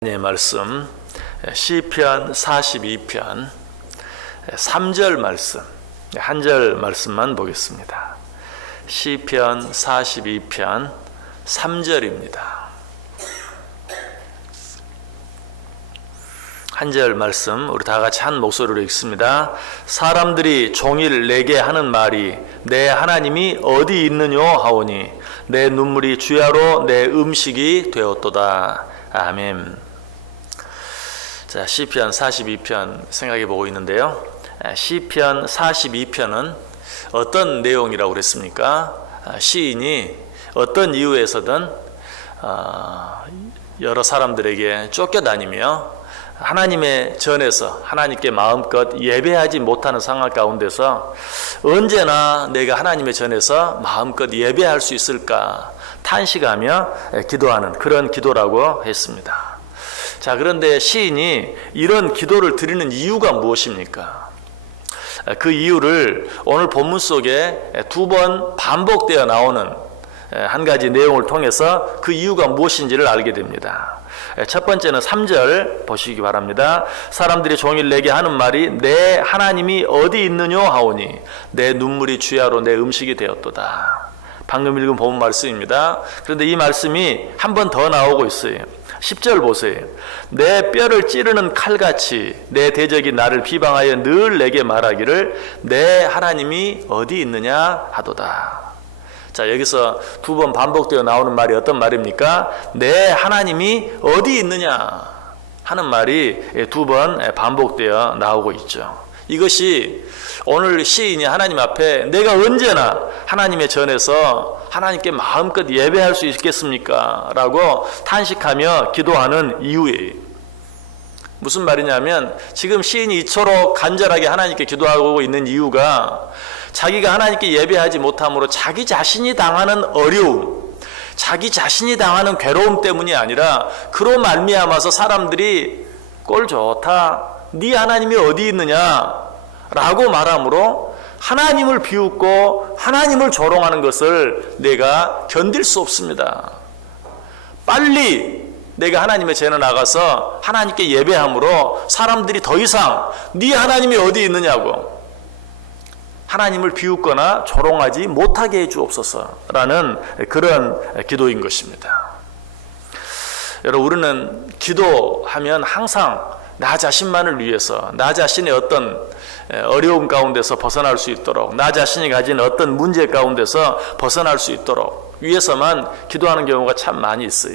하나님의 말씀 시편 42편 3절 말씀, 한 절 말씀만 보겠습니다. 시편 42편 3절입니다. 한 절 말씀 우리 다 같이 한 목소리로 읽습니다. 사람들이 종일 내게 하는 말이 내 하나님이 어디 있느뇨 하오니 내 눈물이 주야로 내 음식이 되었도다. 아멘. 자, 시편 42편 생각해 보고 있는데요. 시편 42편은 어떤 내용이라고 그랬습니까? 시인이 어떤 이유에서든 여러 사람들에게 쫓겨다니며 하나님의 전에서 하나님께 마음껏 예배하지 못하는 상황 가운데서 언제나 내가 하나님의 전에서 마음껏 예배할 수 있을까 탄식하며 기도하는 그런 기도라고 했습니다. 자, 그런데 시인이 이런 기도를 드리는 이유가 무엇입니까? 그 이유를 오늘 본문 속에 두 번 반복되어 나오는 한 가지 내용을 통해서 그 이유가 무엇인지를 알게 됩니다. 첫 번째는 3절 보시기 바랍니다. 사람들이 종일 내게 하는 말이 내 하나님이 어디 있느뇨 하오니 내 눈물이 주야로 내 음식이 되었도다. 방금 읽은 본문 말씀입니다. 그런데 이 말씀이 한 번 더 나오고 있어요. 10절 보세요. 내 뼈를 찌르는 칼같이 내 대적이 나를 비방하여 늘 내게 말하기를 내 하나님이 어디 있느냐 하도다. 자, 여기서 두 번 반복되어 나오는 말이 어떤 말입니까? 내 하나님이 어디 있느냐 하는 말이 두 번 반복되어 나오고 있죠. 이것이 오늘 시인이 하나님 앞에 내가 언제나 하나님의 전에서 하나님께 마음껏 예배할 수 있겠습니까? 라고 탄식하며 기도하는 이유예요. 무슨 말이냐면 지금 시인이 이토록 간절하게 하나님께 기도하고 있는 이유가 자기가 하나님께 예배하지 못함으로 자기 자신이 당하는 어려움, 자기 자신이 당하는 괴로움 때문이 아니라 그로 말미암아서 사람들이 꼴 좋다, 네 하나님이 어디 있느냐 라고 말함으로 하나님을 비웃고 하나님을 조롱하는 것을 내가 견딜 수 없습니다. 빨리 내가 하나님의 전에 나가서 하나님께 예배함으로 사람들이 더 이상 네 하나님이 어디 있느냐고 하나님을 비웃거나 조롱하지 못하게 해주옵소서라는 그런 기도인 것입니다. 여러분, 우리는 기도하면 항상 나 자신만을 위해서, 나 자신의 어떤 어려움 가운데서 벗어날 수 있도록, 나 자신이 가진 어떤 문제 가운데서 벗어날 수 있도록 위해서만 기도하는 경우가 참 많이 있어요.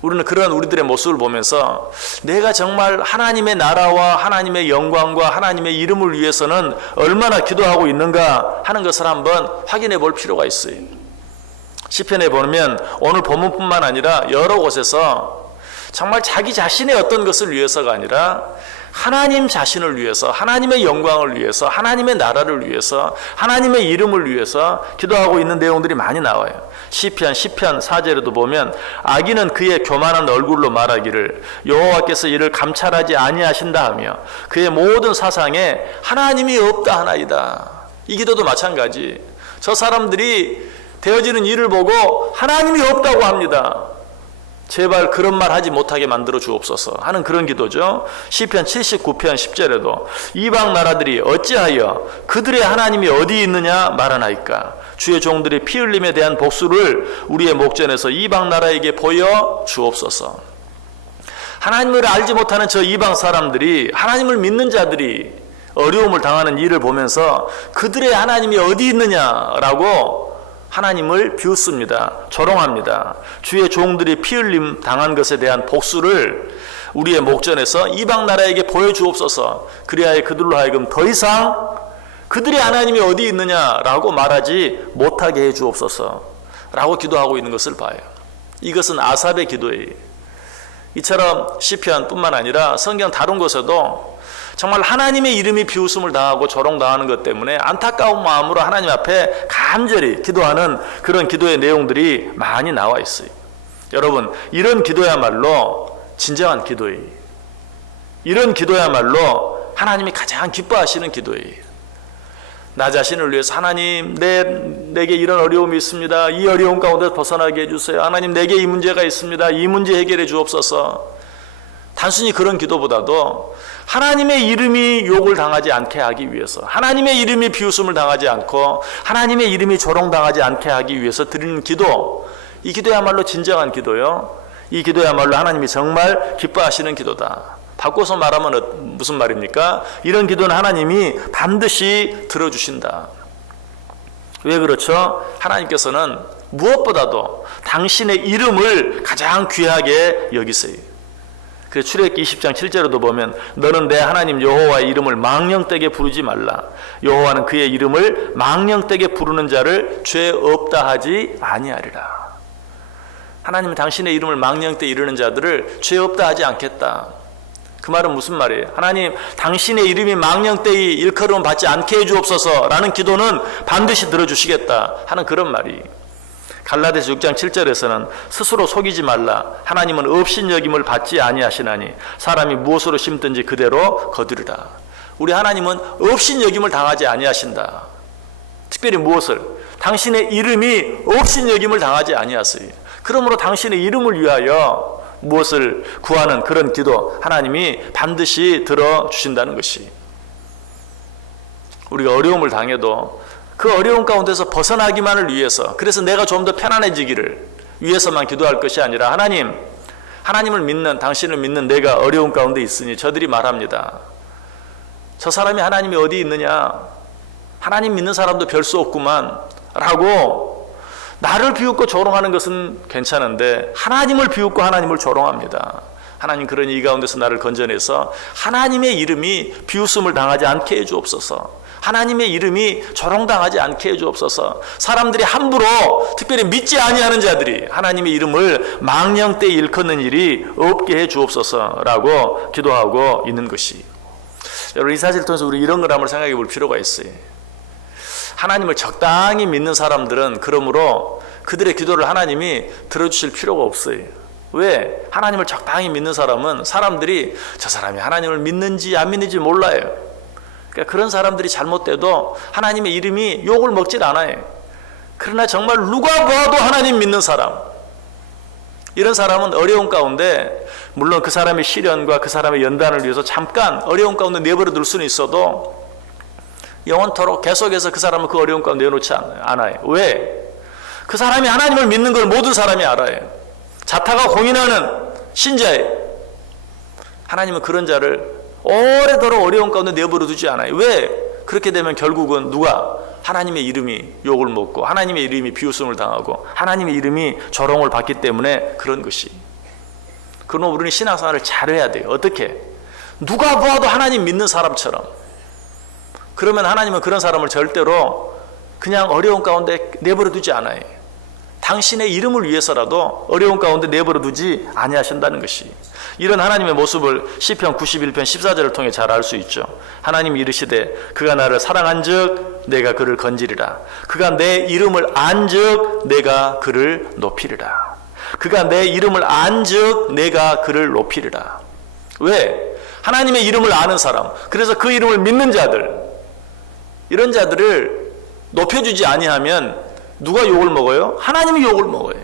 우리는 그런 우리들의 모습을 보면서 내가 정말 하나님의 나라와 하나님의 영광과 하나님의 이름을 위해서는 얼마나 기도하고 있는가 하는 것을 한번 확인해 볼 필요가 있어요. 시편에 보면 오늘 본문뿐만 아니라 여러 곳에서 정말 자기 자신의 어떤 것을 위해서가 아니라 하나님 자신을 위해서, 하나님의 영광을 위해서, 하나님의 나라를 위해서, 하나님의 이름을 위해서 기도하고 있는 내용들이 많이 나와요. 시편 10편 4절에도 보면 악인은 그의 교만한 얼굴로 말하기를 여호와께서 이를 감찰하지 아니하신다 하며 그의 모든 사상에 하나님이 없다 하나이다. 이 기도도 마찬가지. 저 사람들이 되어지는 일을 보고 하나님이 없다고 합니다. 제발 그런 말 하지 못하게 만들어 주옵소서 하는 그런 기도죠. 시편 79편 10절에도 이방 나라들이 어찌하여 그들의 하나님이 어디 있느냐 말하나이까. 주의 종들이 피 흘림에 대한 복수를 우리의 목전에서 이방 나라에게 보여 주옵소서. 하나님을 알지 못하는 저 이방 사람들이, 하나님을 믿는 자들이 어려움을 당하는 일을 보면서 그들의 하나님이 어디 있느냐라고 하나님을 비웃습니다. 조롱합니다. 주의 종들이 피 흘림 당한 것에 대한 복수를 우리의 목전에서 이방 나라에게 보여주옵소서. 그리하여 그들로 하여금 더 이상 그들의 하나님이 어디 있느냐라고 말하지 못하게 해주옵소서 라고 기도하고 있는 것을 봐요. 이것은 아삽의 기도예요. 이처럼 시편뿐만 아니라 성경 다른 곳에도 정말 하나님의 이름이 비웃음을 당하고 조롱당하는 것 때문에 안타까운 마음으로 하나님 앞에 간절히 기도하는 그런 기도의 내용들이 많이 나와 있어요. 여러분, 이런 기도야말로 진정한 기도예요. 이런 기도야말로 하나님이 가장 기뻐하시는 기도예요. 나 자신을 위해서 하나님 내게 이런 어려움이 있습니다. 이 어려움 가운데 벗어나게 해주세요. 하나님 내게 이 문제가 있습니다. 이 문제 해결해 주옵소서. 단순히 그런 기도보다도 하나님의 이름이 욕을 당하지 않게 하기 위해서, 하나님의 이름이 비웃음을 당하지 않고 하나님의 이름이 조롱당하지 않게 하기 위해서 드리는 기도, 이 기도야말로 진정한 기도요. 이 기도야말로 하나님이 정말 기뻐하시는 기도다. 바꿔서 말하면 무슨 말입니까? 이런 기도는 하나님이 반드시 들어주신다. 왜 그렇죠? 하나님께서는 무엇보다도 당신의 이름을 가장 귀하게 여기세요. 그래서 출애굽기 20장 7절에도 보면 너는 내 하나님 여호와의 이름을 망령되게 부르지 말라. 여호와는 그의 이름을 망령되게 부르는 자를 죄 없다 하지 아니하리라. 하나님은 당신의 이름을 망령되게 이르는 자들을 죄 없다 하지 않겠다. 그 말은 무슨 말이에요? 하나님 당신의 이름이 망령되이 일컬음 받지 않게 해주옵소서라는 기도는 반드시 들어주시겠다 하는 그런 말이. 갈라디아서 6장 7절에서는 스스로 속이지 말라. 하나님은 업신여김을 받지 아니하시나니 사람이 무엇으로 심든지 그대로 거두리라. 우리 하나님은 업신여김을 당하지 아니하신다. 특별히 무엇을? 당신의 이름이 업신여김을 당하지 아니하세요. 그러므로 당신의 이름을 위하여 무엇을 구하는 그런 기도 하나님이 반드시 들어주신다는 것이. 우리가 어려움을 당해도 그 어려움 가운데서 벗어나기만을 위해서, 그래서 내가 좀 더 편안해지기를 위해서만 기도할 것이 아니라 하나님을 믿는, 당신을 믿는 내가 어려움 가운데 있으니 저들이 말합니다. 저 사람이 하나님이 어디 있느냐? 하나님 믿는 사람도 별 수 없구만 라고 나를 비웃고 조롱하는 것은 괜찮은데 하나님을 비웃고 하나님을 조롱합니다. 하나님 그러니 이 가운데서 나를 건져내서 하나님의 이름이 비웃음을 당하지 않게 해주옵소서. 하나님의 이름이 조롱당하지 않게 해주옵소서. 사람들이 함부로, 특별히 믿지 아니하는 자들이 하나님의 이름을 망령되이 일컫는 일이 없게 해주옵소서라고 기도하고 있는 것이. 여러분 이 사실을 통해서 우리 이런 걸 한번 생각해 볼 필요가 있어요. 하나님을 적당히 믿는 사람들은 그러므로 그들의 기도를 하나님이 들어주실 필요가 없어요. 왜? 하나님을 적당히 믿는 사람은 사람들이 저 사람이 하나님을 믿는지 안 믿는지 몰라요. 그러니까 그런 사람들이 잘못돼도 하나님의 이름이 욕을 먹질 않아요. 그러나 정말 누가 봐도 하나님 믿는 사람, 이런 사람은 어려운 가운데, 물론 그 사람의 시련과 그 사람의 연단을 위해서 잠깐 어려운 가운데 내버려 둘 수는 있어도 영원토록 계속해서 그 사람은 그 어려운 가운데 내놓지 않아요. 왜? 그 사람이 하나님을 믿는 걸 모든 사람이 알아요. 자타가 공인하는 신자예요. 하나님은 그런 자를 오래도록 어려운 가운데 내버려 두지 않아요. 왜? 그렇게 되면 결국은 누가? 하나님의 이름이 욕을 먹고 하나님의 이름이 비웃음을 당하고 하나님의 이름이 조롱을 받기 때문에 그런 것이. 그러면 우리는 신앙생활을 잘해야 돼요. 어떻게? 누가 보아도 하나님 믿는 사람처럼. 그러면 하나님은 그런 사람을 절대로 그냥 어려운 가운데 내버려 두지 않아요. 당신의 이름을 위해서라도 어려운 가운데 내버려 두지 아니하신다는 것이. 이런 하나님의 모습을 시편 91편 14절을 통해 잘 알 수 있죠. 하나님이 이르시되 그가 나를 사랑한즉 내가 그를 건지리라. 그가 내 이름을 안즉 내가 그를 높이리라. 그가 내 이름을 안즉 내가 그를 높이리라. 왜? 하나님의 이름을 아는 사람, 그래서 그 이름을 믿는 자들, 이런 자들을 높여주지 아니하면 누가 욕을 먹어요? 하나님이 욕을 먹어요.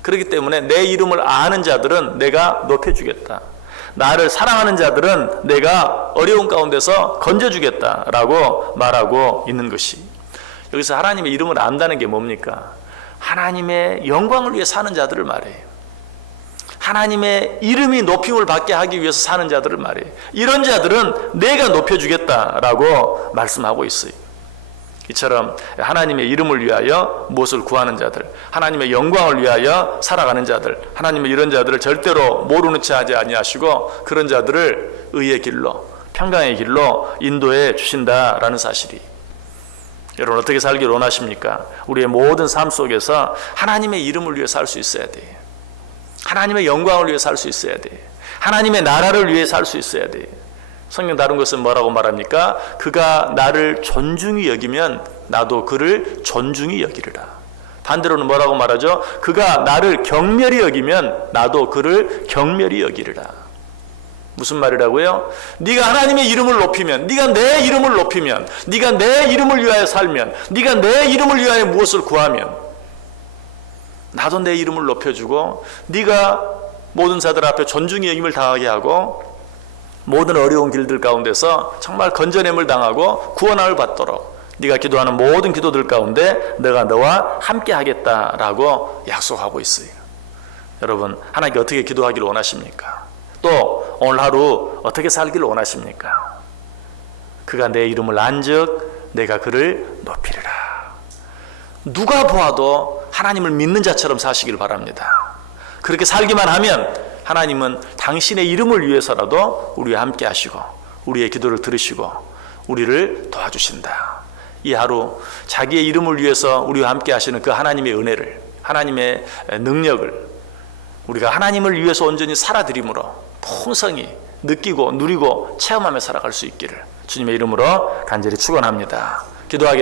그렇기 때문에 내 이름을 아는 자들은 내가 높여주겠다. 나를 사랑하는 자들은 내가 어려운 가운데서 건져주겠다라고 말하고 있는 것이. 여기서 하나님의 이름을 안다는 게 뭡니까? 하나님의 영광을 위해 사는 자들을 말해요. 하나님의 이름이 높임을 받게 하기 위해서 사는 자들을 말해요. 이런 자들은 내가 높여주겠다라고 말씀하고 있어요. 이처럼 하나님의 이름을 위하여 무엇을 구하는 자들, 하나님의 영광을 위하여 살아가는 자들, 하나님은 이런 자들을 절대로 모르는 채 하지 아니하시고 그런 자들을 의의 길로, 평강의 길로 인도해 주신다라는 사실이. 여러분 어떻게 살기를 원하십니까? 우리의 모든 삶 속에서 하나님의 이름을 위해 살 수 있어야 돼요. 하나님의 영광을 위해 살 수 있어야 돼요. 하나님의 나라를 위해 살 수 있어야 돼요. 성경 다른 것은 뭐라고 말합니까? 그가 나를 존중히 여기면 나도 그를 존중히 여기리라. 반대로는 뭐라고 말하죠? 그가 나를 경멸히 여기면 나도 그를 경멸히 여기리라. 무슨 말이라고요? 네가 하나님의 이름을 높이면, 네가 내 이름을 높이면, 네가 내 이름을 위하여 살면, 네가 내 이름을 위하여 무엇을 구하면 나도 내 이름을 높여주고 네가 모든 자들 앞에 존중의 여김을 당하게 하고 모든 어려운 길들 가운데서 정말 건져냄을 당하고 구원함을 받도록 네가 기도하는 모든 기도들 가운데 내가 너와 함께 하겠다라고 약속하고 있어요. 여러분, 하나님께 어떻게 기도하기를 원하십니까? 또 오늘 하루 어떻게 살기를 원하십니까? 그가 내 이름을 안즉 내가 그를 높이리라. 누가 보아도 하나님을 믿는 자처럼 사시길 바랍니다. 그렇게 살기만 하면 하나님은 당신의 이름을 위해서라도 우리와 함께 하시고 우리의 기도를 들으시고 우리를 도와주신다. 이 하루 자기의 이름을 위해서 우리와 함께 하시는 그 하나님의 은혜를, 하나님의 능력을 우리가 하나님을 위해서 온전히 살아드림으로 풍성히 느끼고 누리고 체험하며 살아갈 수 있기를 주님의 이름으로 간절히 축원합니다. 기도하겠습니다.